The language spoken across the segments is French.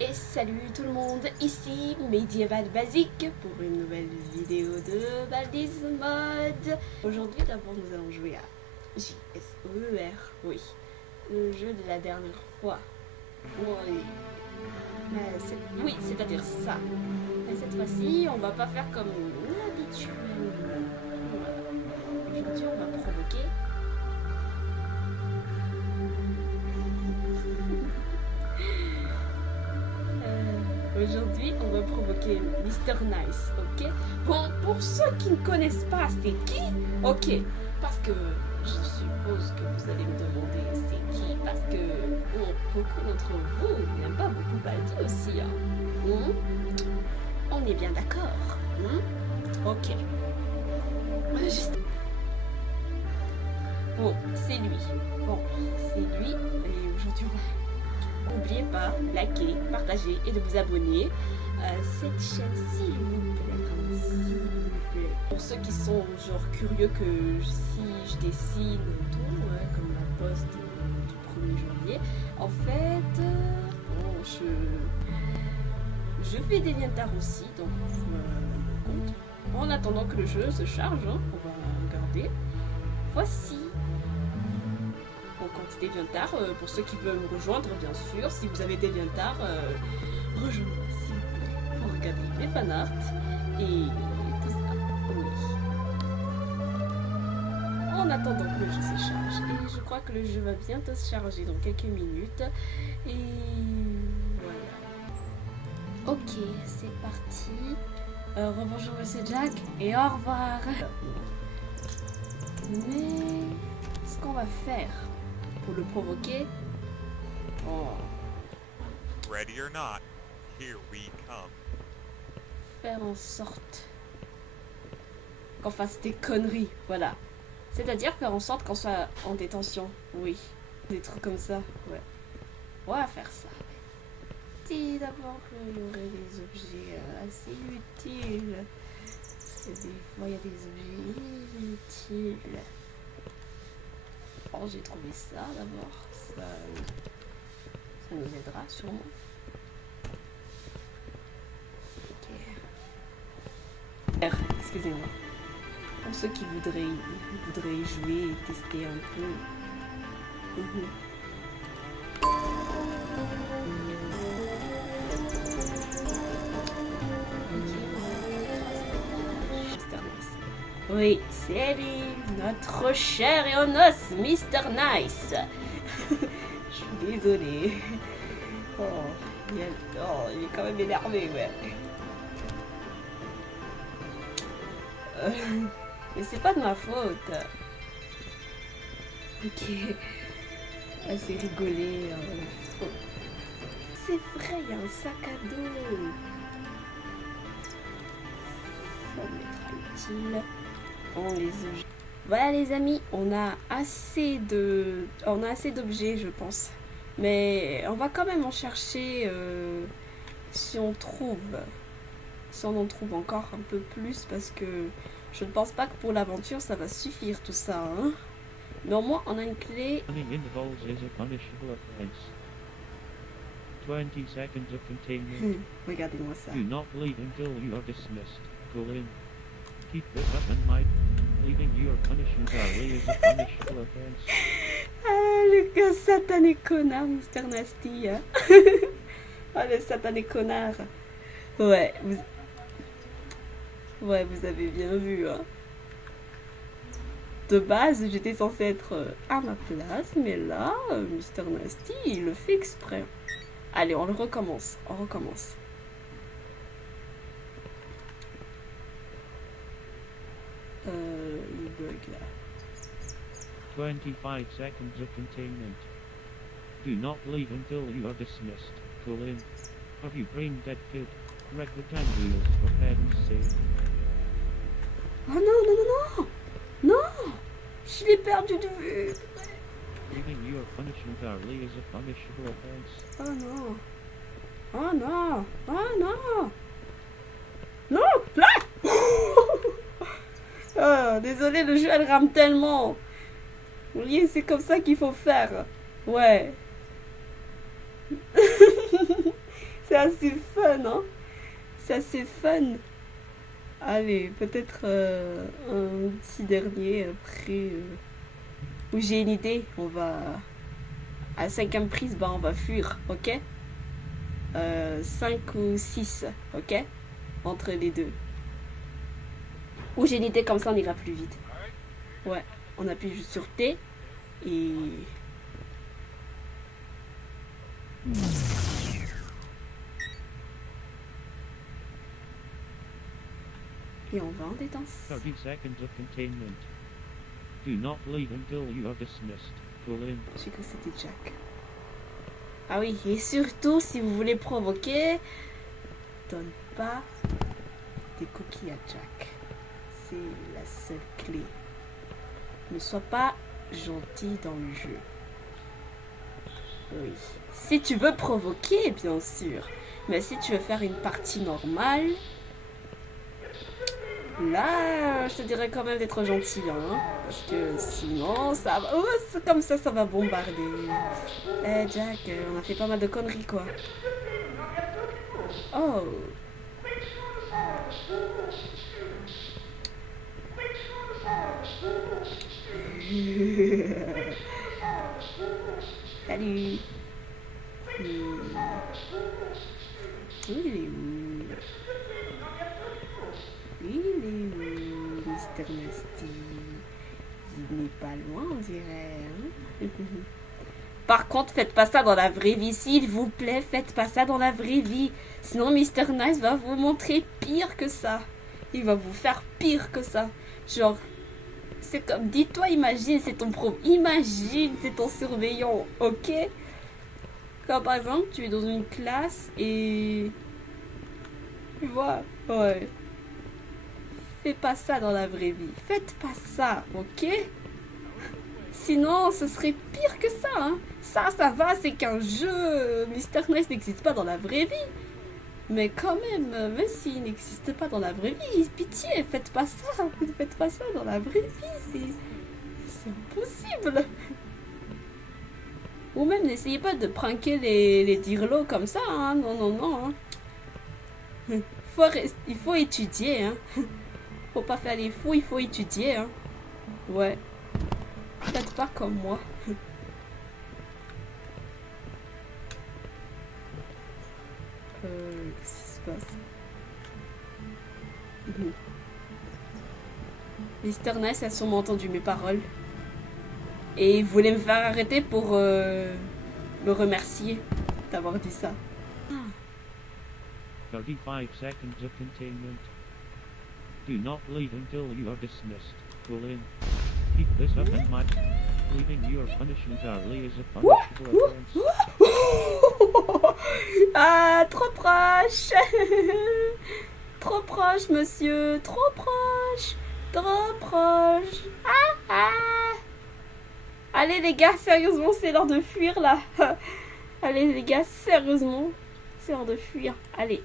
Et salut tout le monde, ici Medieval Basic pour une nouvelle vidéo de Baldi's Mod. Aujourd'hui d'abord nous allons jouer à JSER, oui, le jeu de la dernière fois. Oui, c'est-à-dire ça. Mais cette fois-ci, on va pas faire comme l'habituel. Voilà. Aujourd'hui on va provoquer. Aujourd'hui, on va provoquer Mr. Nice, ok? Bon, pour ceux qui ne connaissent pas c'est qui, ok, parce que je suppose que vous allez me demander c'est qui, parce que bon, beaucoup d'entre vous n'aiment pas beaucoup Baldi aussi, hein? On est bien d'accord, ok. Juste... Bon, c'est lui, et aujourd'hui on va... N'oubliez pas, liker, partager et de vous abonner à cette chaîne s'il vous plaît, Pour ceux qui sont genre curieux que si je dessine tout, comme la poste du 1er janvier, en fait, je fais des lientars aussi, donc compte. En attendant que le jeu se charge, on va regarder. Voici quantité Deviantart, pour ceux qui veulent me rejoindre, bien sûr. Si vous avez des Deviantart, rejoignez-moi s'il vous plaît pour regarder mes fanarts et tout ça. Oui. En attendant que le jeu se charge, et je crois que le jeu va bientôt se charger dans quelques minutes. Et voilà. Ok, c'est parti. Rebonjour Monsieur Jack et au revoir. Mais ce qu'on va faire pour le provoquer. Ready or not, here we come. Faire en sorte qu'on fasse des conneries, voilà. C'est-à-dire faire en sorte qu'on soit en détention, oui. Des trucs comme ça, ouais. On va faire ça. Dis d'abord qu'il y aurait des objets assez utiles. Parce que des fois, il y a des objets inutiles. J'ai trouvé ça d'abord, ça nous aidera sûrement. Ok. Excusez-moi. Pour ceux qui voudraient jouer et tester un peu. Oui, c'est lui, notre cher et en os, Mr. Nice. Je suis désolée. Il est quand même énervé, ouais. Mais c'est pas de ma faute. Ok. C'est rigolé. C'est vrai, il y a un sac à dos. Ça m'être utile. Les objets. Voilà les amis, on a assez d'objets je pense. Mais on va quand même en chercher si on en trouve encore un peu plus parce que je ne pense pas que pour l'aventure ça va suffire tout ça. Hein. Mais au moins on a une clé. 20 seconds of containment. Regardez-moi ça. Do not leave until you are dismissed. Go in. Keep this up in mind. Leaving your punishment early is a punishable offense. Ah, le gars satané connard, Mr. Nasty. Hein. Ah, le satané connard. Ouais, vous avez bien vu. Hein. De base, j'étais censée être à ma place, mais là, Mr. Nasty, il le fait exprès. Allez, on recommence. Il bug là. 25 seconds of containment. Do not leave until you are dismissed. Go in. Have you brain dead kid? Wreck the time wheels for heaven's sake. Oh non! Non! Je l'ai perdu de vue. Leaving your punishment early is a punishable offense. Oh non! Non! Là! Oh, désolé, le jeu elle rame tellement. Oui, c'est comme ça qu'il faut faire. Ouais. C'est assez fun, hein. C'est assez fun. Allez, peut-être un petit dernier après. Où j'ai une idée. On va... À 5e prise, bah on va fuir, ok 5 ou 6, ok entre les deux. Ou j'ai une idée, comme ça on ira plus vite. Ouais, on appuie juste sur T et... Et on va en détente. 30 seconds of containment. Do not leave until you are dismissed. Pull in. J'ai cru que c'était Jack. Ah oui, et surtout, si vous voulez provoquer, donne pas des cookies à Jack. C'est la seule clé. Ne sois pas gentil dans le jeu. Oui. Si tu veux provoquer, bien sûr. Mais si tu veux faire une partie normale, là, je te dirais quand même d'être gentil, hein. Parce que sinon, ça va... Oh, c'est comme ça va bombarder. Eh, Jack, on a fait pas mal de conneries, quoi. Oh. Salut. Il est où? Il est où, Mr. Nasty? Il n'est pas loin, on dirait. Hein. Par contre, faites pas ça dans la vraie vie, s'il vous plaît. Faites pas ça dans la vraie vie. Sinon, Mr. Nice va vous montrer pire que ça. Il va vous faire pire que ça. Genre, c'est comme, dis-toi, imagine, c'est ton prof. Imagine, c'est ton surveillant, ok? Comme par exemple, tu es dans une classe et... Tu vois, ouais. Fais pas ça dans la vraie vie. Faites pas ça, ok? Sinon, ce serait pire que ça, hein. Ça va, c'est qu'un jeu. Mr. Nice n'existe pas dans la vraie vie. Mais quand même s'il n'existe pas dans la vraie vie, pitié, faites pas ça. Faites pas ça dans la vraie vie. C'est impossible. Ou même, n'essayez pas de pranker les dirlots comme ça, hein. Non, non, non. Hein. Il faut étudier, hein. Faut pas faire les fous, il faut étudier, hein. Ouais. Faites pas comme moi. Qu'est-ce qui se passe? Mr. Nice a sûrement entendu mes paroles. Et il voulait me faire arrêter pour me remercier d'avoir dit ça. 35 seconds of containment. Do not leave until you are dismissed. Pull in. Keep this up and match. Leaving your punishment early is a punishable offense. Ah, trop proche. Trop proche, monsieur. Trop proche. Trop proche. Ah, ah. Allez, les gars, sérieusement, c'est l'heure de fuir, là. Allez, les gars, sérieusement, c'est l'heure de fuir. Allez.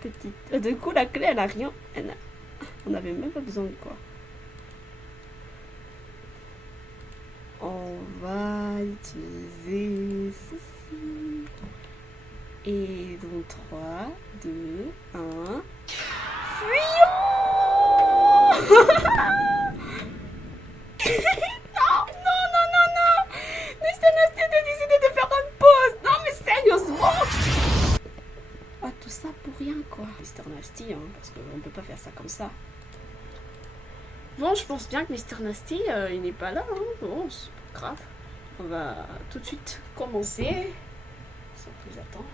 Petite... Du coup, la clé, elle a rien. On n'avait même pas besoin de quoi. On va utiliser ceci. Et donc 3, 2, 1. Fuyons. Non, non, non, non. Mr. Nasty a décidé de faire une pause. Non, mais sérieusement. Ah, tout ça pour rien, quoi. Mr. Nasty, hein, parce qu'on peut pas faire ça comme ça. Bon, je pense bien que Mr. Nasty, il n'est pas là. Hein. Bon, c'est pas grave. On va tout de suite commencer. Sans plus attendre.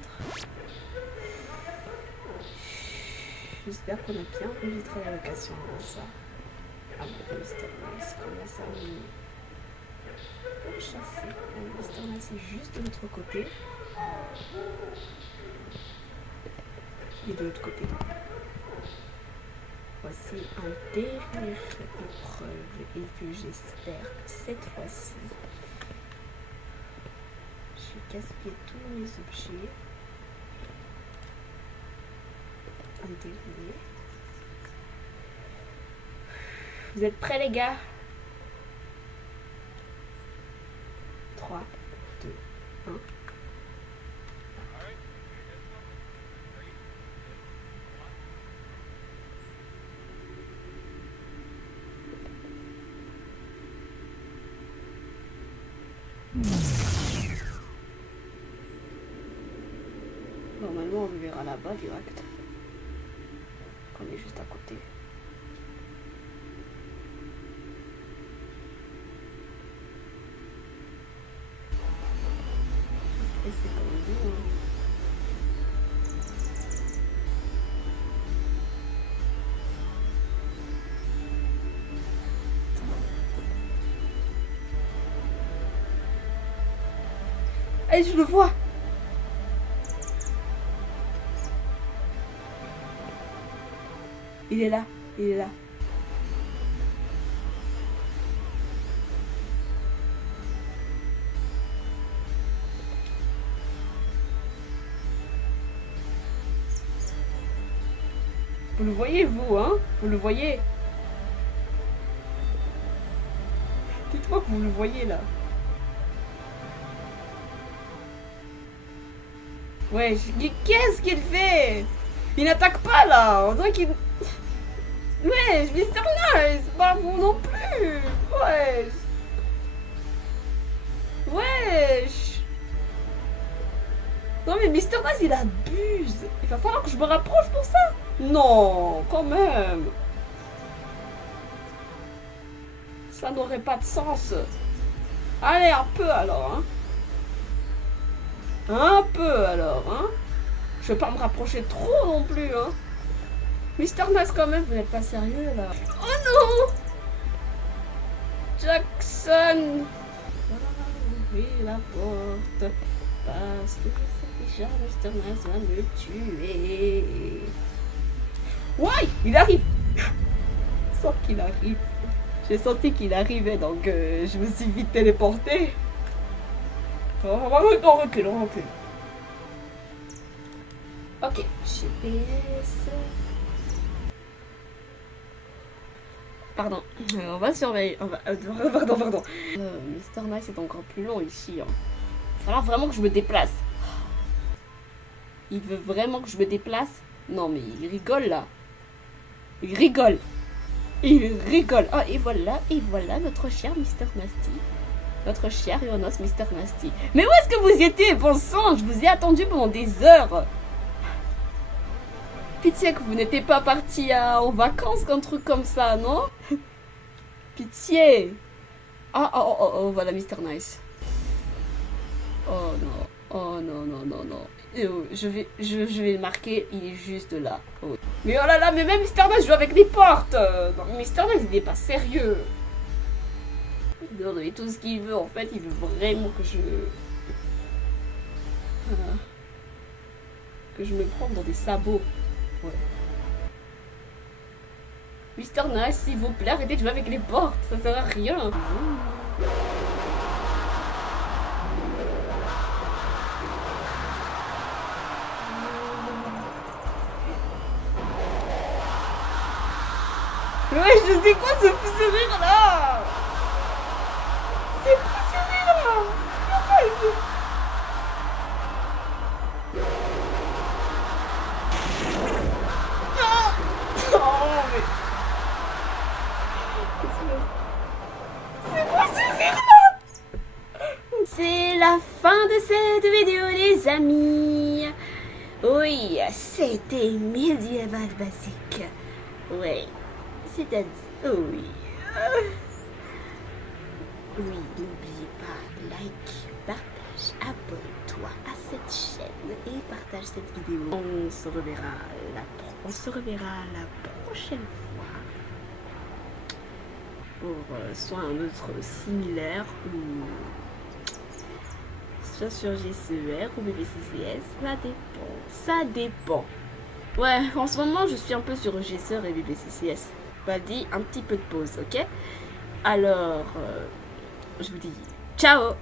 J'espère qu'on a bien enregistré la location. Ça. Ah bon, Mr. Nice commence à nous chasser. Mr. Nice est juste de l'autre côté. Et de l'autre côté. Voici un dernière épreuve et que j'espère que cette fois-ci, j'ai gaspillé tous mes objets. Un dernier. Vous êtes prêts, les gars? 3, 2, 1. Normalement, on le verra là-bas direct. On est juste à côté. Et c'est comme vous, hein. Allez, je le vois. Il est là, il est là. Vous le voyez, vous, hein? Vous le voyez? Dites-moi que vous le voyez, là. Ouais, qu'est-ce qu'il fait? Il n'attaque pas, là. On dirait qu'il... Ouais, Mr. Nice, pas vous non plus. Wesh. Wesh. Non mais Mr. Nice, il abuse. Il va falloir que je me rapproche pour ça. Non, quand même. Ça n'aurait pas de sens. Allez, un peu alors, hein. Un peu alors, hein. Je vais pas me rapprocher trop non plus, hein. Mr. Nice quand même, vous n'êtes pas sérieux là. Oh non, Jackson. Ouvrir la porte parce que c'est déjà Mr. Nice va me tuer. Ouais, il arrive. Je sens qu'il arrive. J'ai senti qu'il arrivait, donc je me suis vite téléporté. On recule. Ok, GPS. Pardon, on va surveiller. Pardon. Mr. Nice est encore plus long ici. Hein. Il va falloir vraiment que je me déplace. Il veut vraiment que je me déplace? Non, mais il rigole là. Il rigole. Oh, et voilà notre cher Mr. Nasty. Notre cher Ionos Mr. Nasty. Mais où est-ce que vous étiez, bon sang? Je vous ai attendu pendant des heures. Pitié que vous n'étiez pas parti en vacances, un truc comme ça, non? Pitié. Oh, voilà Mr. Nice. Oh non. Je vais le marquer, il est juste là. Oh. Mais oh là là, mais même Mr. Nice joue avec les portes. Non, Mr. Nice, il n'est pas sérieux. Il doit donner tout ce qu'il veut, en fait, il veut vraiment que je me prenne dans des sabots. Ouais. Mr. Nice, s'il vous plaît, arrêtez de jouer avec les portes, ça sert à rien. Ouais, je sais quoi ce rire là? C'est quoi ce rire là? C'est quoi ça? C'est la fin de cette vidéo les amis. Oui, c'était Medieval Basic. Oui, c'est-à-dire... Oui. Oui, n'oubliez pas, like, partage, abonne-toi à cette chaîne et partage cette vidéo. On se reverra la prochaine fois pour soit un autre similaire ou soit sur GCER ou BBCCS, ça dépend. Ouais, en ce moment je suis un peu sur GCER et BBCCS. Bah dis un petit peu de pause, ok? Alors, je vous dis ciao.